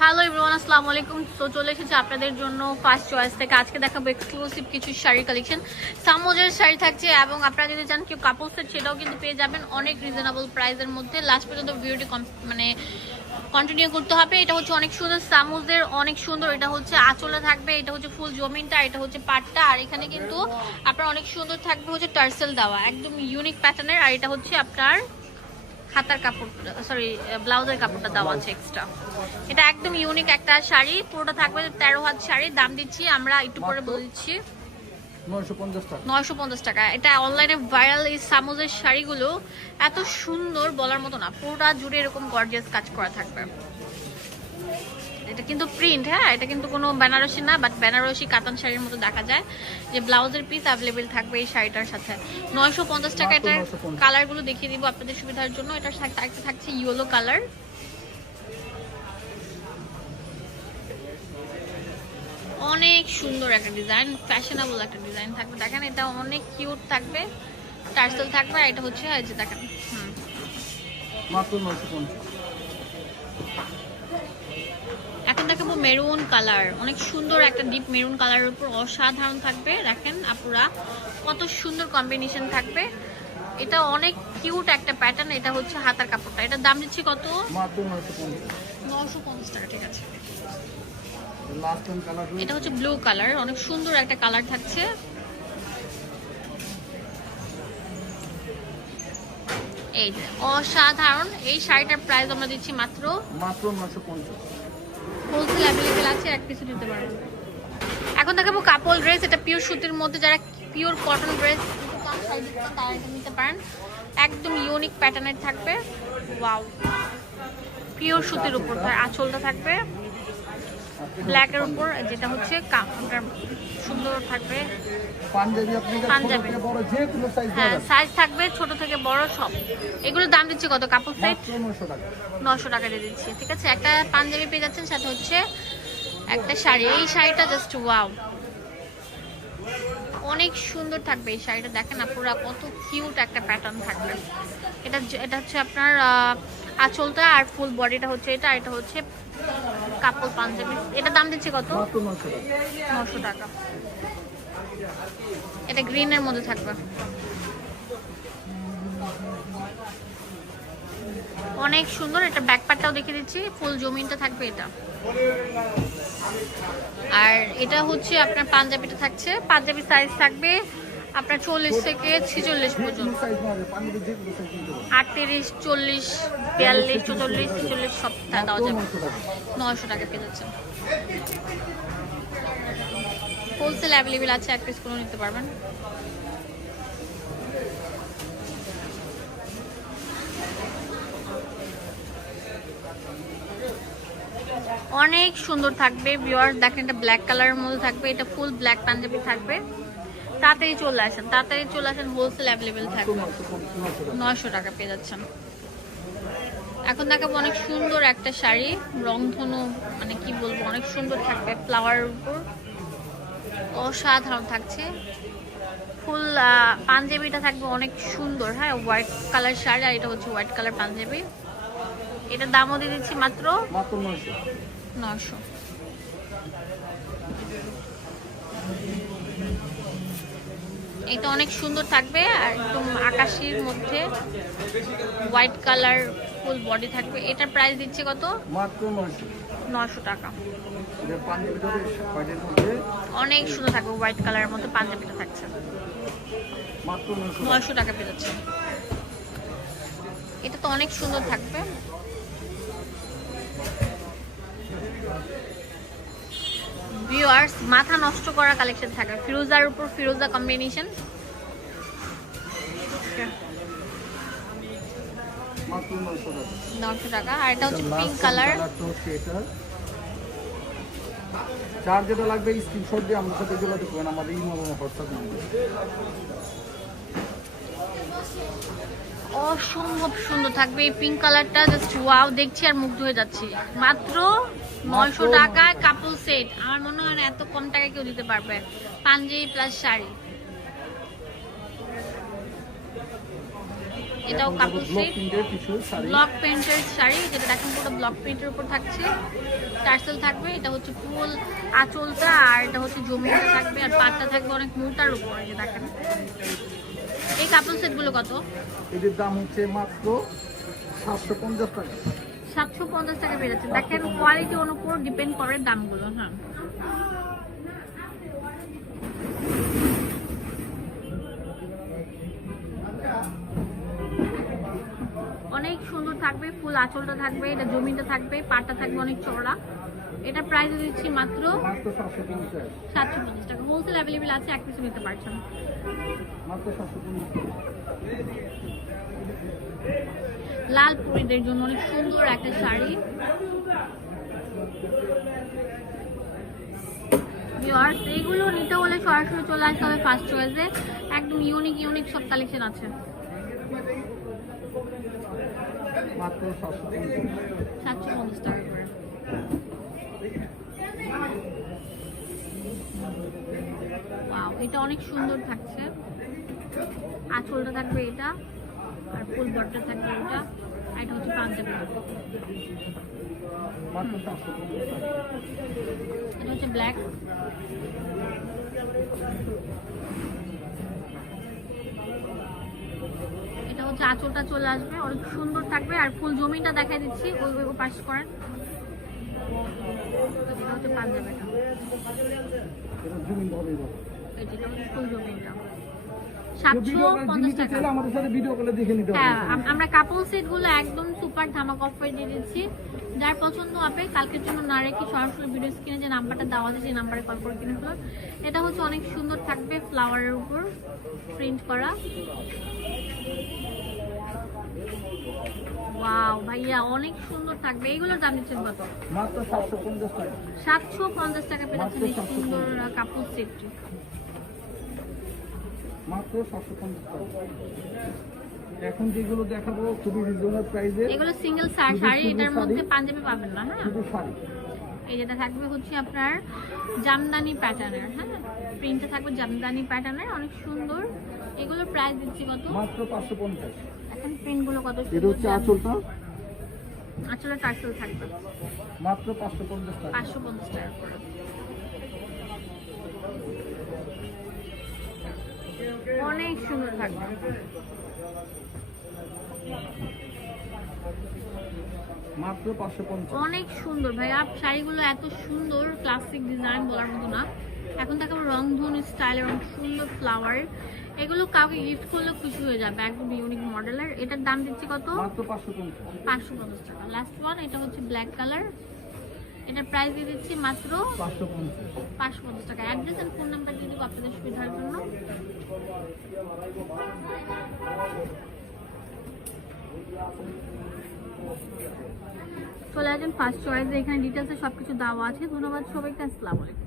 Hello Imran আসসালামু আলাইকুম তো চলে এসেছি আপনাদের জন্য ফার্স্ট চয়েস থেকে। আজকে দেখাবো এক্সক্লুসিভ কিছু শাড়ি কালেকশন সামোজের শাড়ি থাকছে এবং আপনারা যদি চান কেউ কাপড় সেট সেটাও কিন্তু পেয়ে যাবেন অনেক রিজনেবল প্রাইসের মধ্যে। লাস্ট পর্যন্ত ভিডিওটি মানে কন্টিনিউ করতে হবে। এটা হচ্ছে অনেক সুন্দর সামুজের, অনেক সুন্দর। এটা হচ্ছে আঁচলে থাকবে, এটা হচ্ছে ফুল জমিনটা, এটা হচ্ছে পাটটা। আর এখানে কিন্তু আপনার অনেক সুন্দর থাকবে হচ্ছে টার্সেল দেওয়া। একদম ইউনিক প্যাটার্নের আর এটা হচ্ছে আপনার হাতার কাপড় সরি ব্লাউজের কাপড়টা দেওয়া আছে এক্সট্রা এটা একদম ইউনিক একটা শাড়ি পুরোটা থাকবে তেরো হাত শাড়ি। দাম দিচ্ছি আমরা একটু পরে বলছি। দিচ্ছি নয়শো পঞ্চাশ টাকা। নয়শো পঞ্চাশ টাকা। এটা অনলাইনে ভাইরাল এই সামোজের শাড়িগুলো এত সুন্দর বলার মতো না। পুরোটা জুড়ে এরকম গর্জিয়াস কাজ করা থাকবে। এটা কিন্তু প্রিন্ট হ্যাঁ? এটা কিন্তু কোনো বেনারসি না বাট বেনারসি কাতান শাড়ির মতো দেখা যায় যে ব্লাউজের পিস অ্যাভেলেবেল থাকবে এই শাড়িটার সাথে। নয়শো পঞ্চাশ টাকা এটার 950 কালারগুলো দেখিয়ে দিব আপনাদের সুবিধার জন্য। এটার সাথে একটা থাকছে ইয়েলো কালার অনেক সুন্দর একটা ডিজাইন ফ্যাশনেবল একটা ডিজাইন থাকবে। দেখেন এটা অনেক কিউট থাকবে টার্সেল থাকবে আর এটা হচ্ছে দেখেন হুম। মাত্র নয়শো পঞ্চাশ। দেখাবো মেরুন কালার অনেক সুন্দর একটা ডিপ মেরুন কালারের উপর অসাধারণ থাকবে। দেখেন আপুরা কত সুন্দর কম্বিনেশন থাকবে। এটা অনেক কিউট একটা প্যাটার্ন এটা হচ্ছে হাতার কাপড়টা। এটার দাম দিচ্ছি কত? নশো পঞ্চাশ। টাকা ঠিক আছে। এটা হচ্ছে ব্লু কালার অনেক সুন্দর একটা কালার থাকছে। এই অসাধারণ। এই শাড়িটার প্রাইস আমরা দিচ্ছি মাত্র মাত্র নয়শো পঞ্চাশ। হোলসেল অ্যাভেলেবেল আছে, এক পিসও দিতে পারব এখন দেখাবো কাপল ড্রেস এটা পিওর সুতির মধ্যে, যারা পিওর কটন ড্রেস তারা নিতে পারেন। একদম ইউনিক প্যাটার্নের থাকবে। ওয়াও পিওর সুতির উপর আঁচলটা থাকবে। ব্ল্যাকের উপর, যেটা হচ্ছে সুন্দর থাকবে। পাঞ্জাবি হ্যাঁ সাইজ থাকবে ছোট থেকে বড় সব। এগুলোর দাম দিচ্ছি কত? কাপড় সেট নশো টাকা। দিয়ে দিচ্ছি ঠিক আছে? একটা পাঞ্জাবি পেয়ে যাচ্ছেন সাথে হচ্ছে একটা শাড়ি। এই শাড়িটা জাস্ট ওয়াও অনেক সুন্দর থাকবে এই শাড়িটা। দেখেন আপুরা কত কিউট একটা প্যাটার্ন থাকবে। এটা এটা হচ্ছে আপনার আঁচলটা আর ফুল বডিটা হচ্ছে এটা এটা হচ্ছে কাপড় পাঞ্জাবি। এটা দাম দিচ্ছি কত? নশো টাকা। এটা গ্রিনের মধ্যে থাকবে। অনেক সুন্দর এটা ব্যাক পার্টটাও দেখিয়ে দিচ্ছি। ফুল জমিনটা থাকবে এটা। আর এটা হচ্ছে আপনার পাঞ্জাবিটা থাকছে। পাঞ্জাবি সাইজ থাকবে আপনার চল্লিশ থেকে ছিচল্লিশ পর্যন্ত। কোনো আটত্রিশ, চল্লিশ, বিয়াল্লিশ, চৌচল্লিশ, ছিচল্লিশ সব দেওয়া যাবে। নয়শো টাকা পেয়ে যাচ্ছেন। হোলসেল অ্যাভেলেবেল আছে, এক পিস করে নিতে পারবেন। অনেক সুন্দর থাকবে ভিউয়ার্স দেখেন এটা ব্ল্যাক কালারের মধ্যে থাকবে, এটা ফুল ব্ল্যাক পাঞ্জাবি থাকবে। তাড়াতাড়ি চলে আসেন তাড়াতাড়ি চলে আসেন হোলসেল অ্যাভেলেবেল থাকবে। নয়শো টাকা পেয়ে যাচ্ছেন। এখন দেখাবো অনেক সুন্দর একটা শাড়ি রংধনু মানে কি বলব অনেক সুন্দর থাকবে ফ্লাওয়ার উপর। অসাধারণ থাকছে। ফুল পাঞ্জাবিটা থাকবে অনেক সুন্দর হ্যাঁ হোয়াইট কালার শাড়ি আর এটা হচ্ছে হোয়াইট কালার পাঞ্জাবি। এটার দামও দিয়ে দিচ্ছি মাত্র মাত্র নয়শো। এটা অনেক সুন্দর থাকবে আর একদম আকাশির মধ্যে হোয়াইট কালার ফুল বডি থাকবে। এটার প্রাইস দিচ্ছে কত? নশো টাকা। অনেক সুন্দর থাকবে হোয়াইট কালারের মধ্যে পাঞ্জাবিটা থাকছে। নয়শো টাকা। নয়শো টাকা পেয়ে যাচ্ছে এটা তো অনেক সুন্দর থাকবে। ভিউয়ার্স মাথা নষ্ট করা কালেকশন থাকবে ফিরোজার উপর ফিরোজা কম্বিনেশন নশো টাকা। আর এটা হচ্ছে পিঙ্ক কালার কালারটা হচ্ছে এটা। যার যেটা লাগবে স্ক্রিনশট দিয়ে আমাদের সাথে যোগাযোগ করবেন। আমাদের ইমেল হোয়াটসঅ্যাপ নাম্বার অসম্ভব সুন্দর থাকবে এই পিঙ্ক কালারটা জাস্ট ওয়াও দেখছি আর মুগ্ধ হয়ে যাচ্ছি। মাত্র নয়শো টাকায় কাপল সেট আমার মনে হয় না এত কম টাকায় কেউ দিতে পারবে। পাঞ্জাবি প্লাস শাড়ি। এটাও কাপল সেট ব্লক প্রিন্টের শাড়ি। যেটা দেখেন পুরো ব্লক প্রিন্টের উপর থাকছে। টার্সেল থাকবে এটা হচ্ছে ফুল আঁচলটা আর এটা হচ্ছে জমিটা থাকবে আর পাটটা থাকবে অনেক মোটার উপর যে দেখেন। এই কাপল সেটগুলো কত? এটির দাম হচ্ছে মাত্র সাতশো পঞ্চাশ টাকা। সাতশো পঞ্চাশ টাকা বেড়েছে। দেখেন কোয়ালিটির উপর ডিপেন্ড করে দামগুলো হ্যাঁ। অনেক সুন্দর থাকবে, ফুল আঁচলটা থাকবে, এটা জমিটা থাকবে পাটটা থাকবে অনেক চড়া এটা প্রাইস দিচ্ছি মাত্র সাতশো পঞ্চাশ টাকা। হোলসেল অ্যাভেলেবেল আছে, এক পিছু নিতে পারছেন। লাল পুরীদের জন্য অনেক সুন্দর একটা শাড়ি। ভিউয়ার্স এগুলো নিতে হলে সরাসরি চলে আসতে হবে ফার্স্ট চয়েসে একদম ইউনিক ইউনিক সব কালেকশন আছে। মাত্র সাতশো পঞ্চাশ টাকা করে। এটা অনেক সুন্দর থাকছে। আঁচলটা থাকবে এটা। আর ফুল বটটা থাকবে এটা আর এটা হচ্ছে পাঞ্জাবি এটা হচ্ছে ব্ল্যাক এটা হচ্ছে আঁচলটা চলে আসবে অনেক সুন্দর থাকবে। আর ফুল জমিটা দেখা দিচ্ছি ওই ওই পাশ করেন। এটা হচ্ছে পাঞ্জাবিটা এটা জমিন হচ্ছে ফুল জমিটা আমরা কাপল সেটগুলো একদম সুপার ধামাক অফার দিয়ে দিচ্ছি। যার পছন্দ হবে কালকের জন্য না রেখে সরাসরি ভিডিও স্ক্রিনে যে নাম্বারটা দেওয়া আছে সেই নাম্বারে কল করে কিনে ফেলুন এটা হচ্ছে অনেক সুন্দর থাকবে ফ্লাওয়ারের উপর প্রিন্ট করা। ওয়াও ভাইয়া অনেক সুন্দর থাকবে। এইগুলোর দাম দিচ্ছেন কত? মাত্র সাতশো পঞ্চাশ টাকা। সাতশো পঞ্চাশ টাকা 750 সুন্দর কাপড় সেটটি মাত্র সাতশো পঞ্চাশ টাকা। এখন যেগুলো দেখাবো খুবই রিজনেবল প্রাইসে এগুলো সিঙ্গেল শাড়ি এটার মধ্যে পাঞ্জাবি পাবেন না হ্যাঁ? শুধু শাড়ি। এই যেটা থাকবে হচ্ছে আপনার জামদানি প্যাটার্নের হ্যাঁ? প্রিন্টটা থাকবে জামদানি প্যাটার্নের অনেক সুন্দর। এগুলোর প্রাইস দিচ্ছি কত? মাত্র পাঁচশো পঞ্চাশ। এখন প্রিন্টগুলো কত এটা হচ্ছে আঁচলটা? আসলে টার্সেল থাকবে। মাত্র পাঁচশো পঞ্চাশ টাকা। পাঁচশো পঞ্চাশ টাকা করে। সুন্দর থাকবে। মাত্র পাঁচশো পঞ্চাশ। অনেক সুন্দর। ভাই আপ শাড়িগুলো এত সুন্দর ক্লাসিক ডিজাইন বলার মতো না। এখন থাকে রংধন স্টাইল এবং সুন্দর ফ্লাওয়ার এগুলো কাউকে গিফট করলে খুশি হয়ে যাবে একদম ইউনিক মডেলের এটার দাম দিচ্ছি কত? পাঁচশো পঞ্চাশ। টাকা। লাস্ট ওয়ান এটা হচ্ছে ব্ল্যাক কালার এটার প্রাইস দিয়ে দিচ্ছি মাত্র পাঁচশো পঞ্চাশ। পাঁচশো পঞ্চাশ টাকা। অ্যাড্রেস আর ফোন নাম্বার দিয়ে দিব আপনাদের সুবিধার জন্য। চলে আসেন ফার্স্ট চয়েসে এখানে ডিটেলসে সবকিছু দেওয়া আছে। ধন্যবাদ সবাইকে। আসসালামু আলাইকুম।